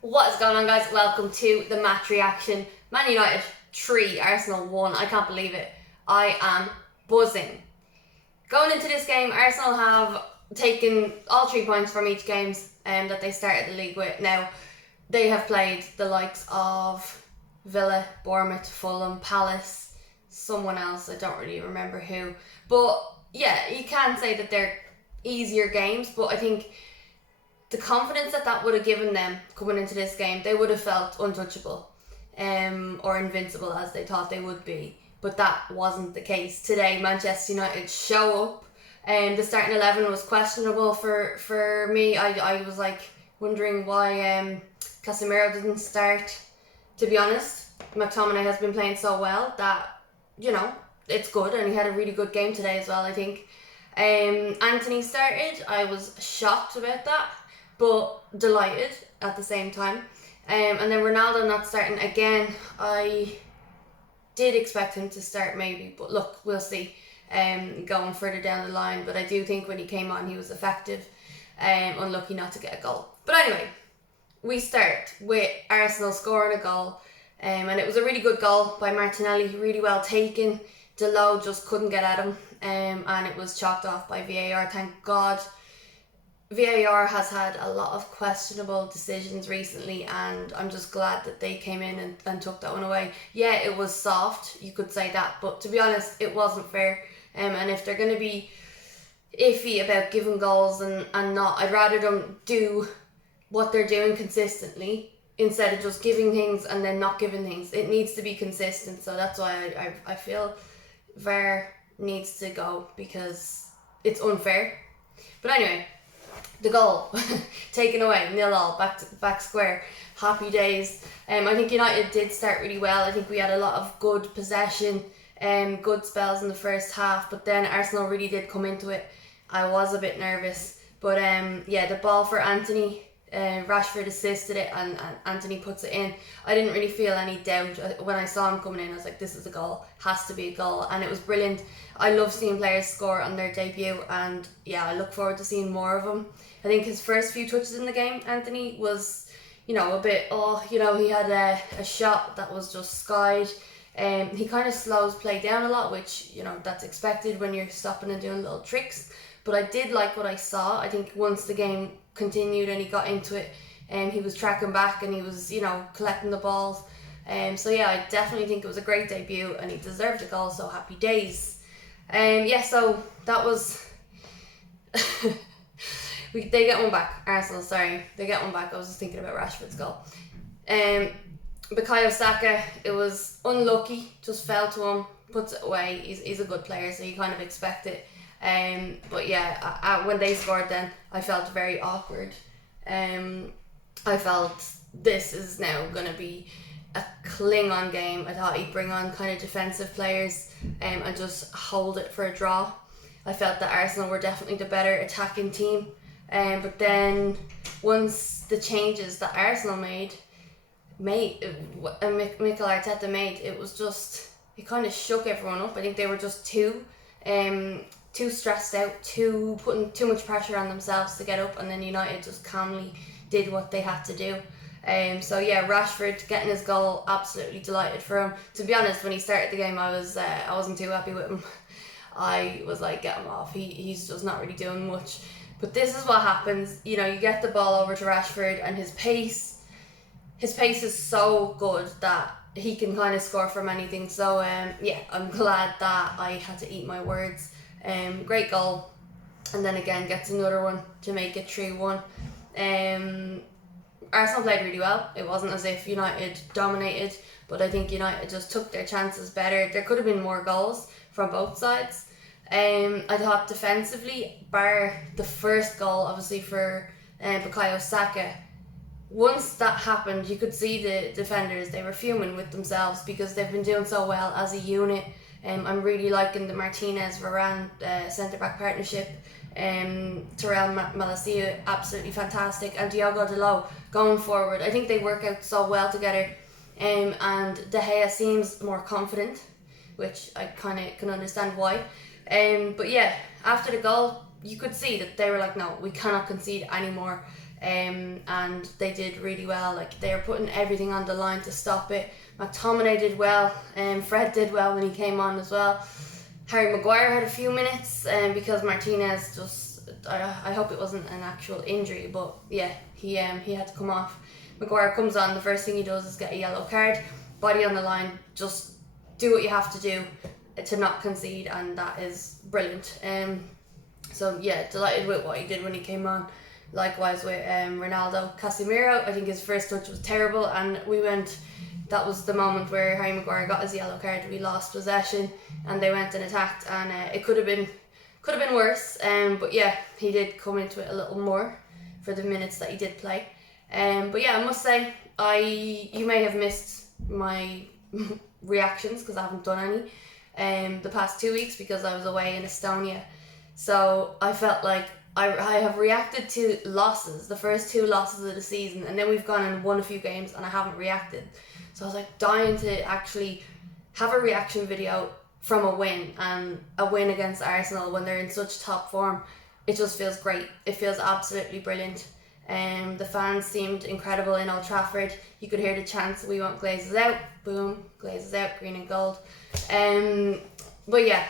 What is going on, guys? Welcome to the match reaction. Man United 3, Arsenal 1. I can't believe it. I am buzzing. Going into this game, Arsenal have taken all 3 points from each games that they started the league with. Now, they have played the likes of Villa, Bournemouth, Fulham, Palace, someone else, I don't really remember who. But yeah, you can say that they're easier games, but I think the confidence that would have given them coming into this game, they would have felt untouchable or invincible as they thought they would be. But that wasn't the case. Today, Manchester United show up. The starting 11 was questionable for me. I was like wondering why Casemiro didn't start, to be honest. McTominay has been playing so well that, it's good, and he had a really good game today as well, I think. Anthony started. I was shocked about that, but delighted at the same time. And then Ronaldo not starting again. I did expect him to start maybe, but look, we'll see going further down the line. But I do think when he came on, he was effective. Unlucky not to get a goal. But anyway, we start with Arsenal scoring a goal. And it was a really good goal by Martinelli, really well taken. Delo just couldn't get at him. And it was chalked off by VAR, thank God. VAR has had a lot of questionable decisions recently, and I'm just glad that they came in and took that one away. Yeah, it was soft, you could say that, but to be honest, it wasn't fair. And if they're going to be iffy about giving goals and not, I'd rather them do what they're doing consistently instead of just giving things and then not giving things. It needs to be consistent, so that's why I feel VAR needs to go, because it's unfair. But anyway, the goal taken away, 0-0, back square, happy days. I think United did start really well. I think we had a lot of good possession, good spells in the first half, but then Arsenal really did come into it. I was a bit nervous, but the ball for Anthony, Rashford assisted it, and Anthony puts it in. I didn't really feel any doubt when I saw him coming in. I was like, this is a goal, has to be a goal, and it was brilliant. I love seeing players score on their debut, and yeah, I look forward to seeing more of him. I think his first few touches in the game, Anthony, was, a bit, he had a shot that was just skied. He kind of slows play down a lot, which, that's expected when you're stopping and doing little tricks. But I did like what I saw. I think once the game continued and he got into it, he was tracking back and he was, collecting the balls. So yeah, I definitely think it was a great debut and he deserved a goal, so happy days. So that was... they get one back. Arsenal, sorry. They get one back. I was just thinking about Rashford's goal. Bukayo Saka, it was unlucky. Just fell to him. Puts it away. He's a good player, so you kind of expect it. But yeah, when they scored then, I felt very awkward. I felt this is now going to be a cling-on game. I thought he'd bring on kind of defensive players and just hold it for a draw. I felt that Arsenal were definitely the better attacking team. But then once the changes that Arsenal made, Mikel Arteta made, it was just, it kind of shook everyone up. I think they were just too stressed out, putting too much pressure on themselves to get up, and then United just calmly did what they had to do. So yeah, Rashford getting his goal, absolutely delighted for him. To be honest, when he started the game, I wasn't too happy with him. I was like, get him off. He's just not really doing much. But this is what happens. You get the ball over to Rashford, and his pace is so good that he can kind of score from anything. So I'm glad that I had to eat my words. Great goal, and then again gets another one to make it 3-1. Arsenal played really well. It wasn't as if United dominated, but I think United just took their chances better. There could have been more goals from both sides. I thought defensively, bar the first goal, obviously for Bukayo Saka, once that happened, you could see the defenders, they were fuming with themselves because they've been doing so well as a unit. I'm really liking the Martinez-Varane centre-back partnership. Terrell Malacia, absolutely fantastic, and Diogo Dalot going forward. I think they work out so well together, and De Gea seems more confident, which I kind of can understand why. But yeah, after the goal, you could see that they were like, no, we cannot concede anymore. and they did really well. Like, they were putting everything on the line to stop it. McTominay did well, and Fred did well when he came on as well. Harry Maguire had a few minutes, because Martinez just, I hope it wasn't an actual injury, but yeah, he had to come off. Maguire comes on, the first thing he does is get a yellow card. Body on the line, just do what you have to do to not concede, and that is brilliant. So yeah, delighted with what he did when he came on. Likewise with Ronaldo. Casemiro, I think his first touch was terrible, and that was the moment where Harry Maguire got his yellow card. We lost possession and they went and attacked, and it could have been worse, but yeah, he did come into it a little more for the minutes that he did play. But yeah, I must say, you may have missed my reactions because I haven't done any the past 2 weeks because I was away in Estonia. So I felt like I have reacted to losses, the first 2 losses of the season, and then we've gone and won a few games and I haven't reacted. So I was like dying to actually have a reaction video from a win, and a win against Arsenal when they're in such top form. It just feels great. It feels absolutely brilliant. The fans seemed incredible in Old Trafford. You could hear the chants, "We want Glazes out." Boom, Glazes out, green and gold. But yeah,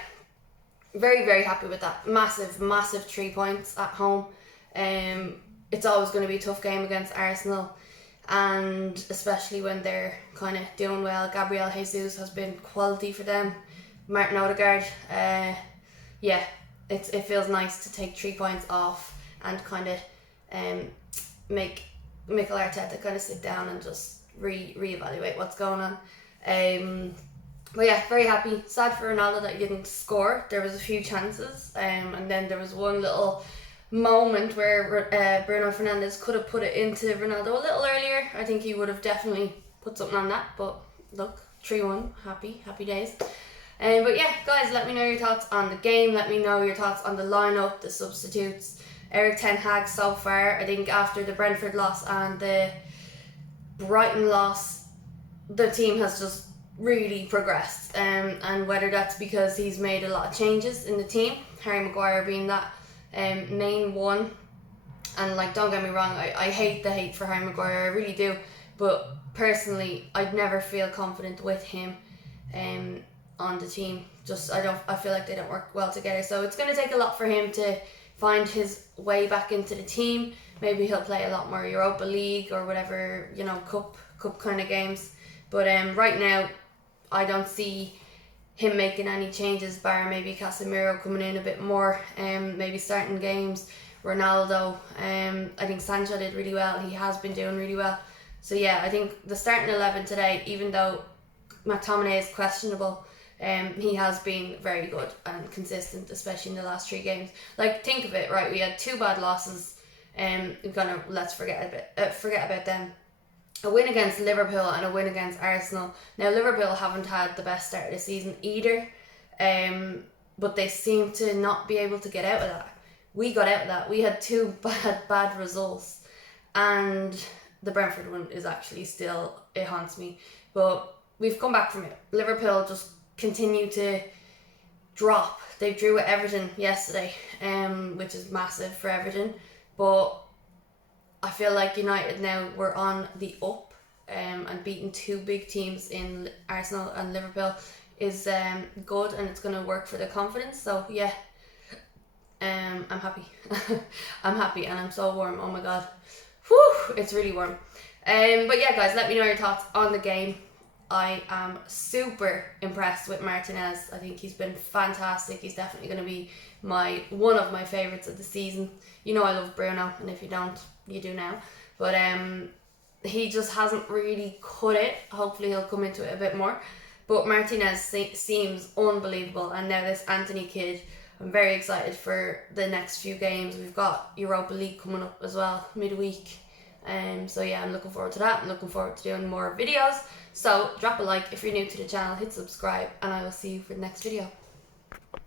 very, very happy with that. Massive 3 points at home. It's always going to be a tough game against Arsenal, and especially when they're kind of doing well. Gabriel Jesus has been quality for them. Martin Odegaard, yeah, it feels nice to take 3 points off and kind of make Mikel Arteta kind of sit down and just reevaluate what's going on. But yeah, very happy. Sad for Ronaldo that he didn't score. There was a few chances, and then there was one little moment where Bruno Fernandes could have put it into Ronaldo a little earlier. I think he would have definitely put something on that, but look, 3-1, happy days. But yeah, guys, let me know your thoughts on the game. Let me know your thoughts on the lineup, the substitutes. Erik ten Hag so far, I think after the Brentford loss and the Brighton loss, the team has just really progressed, and whether that's because he's made a lot of changes in the team, Harry Maguire being that main one. And like, don't get me wrong, I hate the hate for Harry Maguire, I really do, but personally I'd never feel confident with him on the team. I feel like they don't work well together, so it's going to take a lot for him to find his way back into the team. Maybe he'll play a lot more Europa League or whatever, cup kind of games, but right now I don't see him making any changes, bar maybe Casemiro coming in a bit more, maybe starting games. Ronaldo, I think Sancho did really well. He has been doing really well. So yeah, I think the starting 11 today, even though McTominay is questionable, he has been very good and consistent, especially in the last 3 games. Like, think of it, right? We had 2 bad losses, let's forget about them. A win against Liverpool and a win against Arsenal. Now, Liverpool haven't had the best start of the season either, but they seem to not be able to get out of that. We got out of that. We had 2 bad results, and the Brentford one is actually still, it haunts me. But we've come back from it. Liverpool just continue to drop. They drew at Everton yesterday, which is massive for Everton, but I feel like United now, we're on the up, and beating 2 big teams in Arsenal and Liverpool is good, and it's going to work for the confidence. So yeah, I'm happy. I'm happy, and I'm so warm. Oh my god, whew, it's really warm. But yeah, guys, let me know your thoughts on the game. I am super impressed with Martinez. I think he's been fantastic. He's definitely going to be one of my favourites of the season. You know I love Bruno, and if you don't, you do now. But he just hasn't really cut it. Hopefully he'll come into it a bit more. But Martinez seems unbelievable. And now this Anthony kid, I'm very excited for the next few games. We've got Europa League coming up as well, midweek. So yeah, I'm looking forward to that. I'm looking forward to doing more videos. So drop a like if you're new to the channel, hit subscribe, and I will see you for the next video.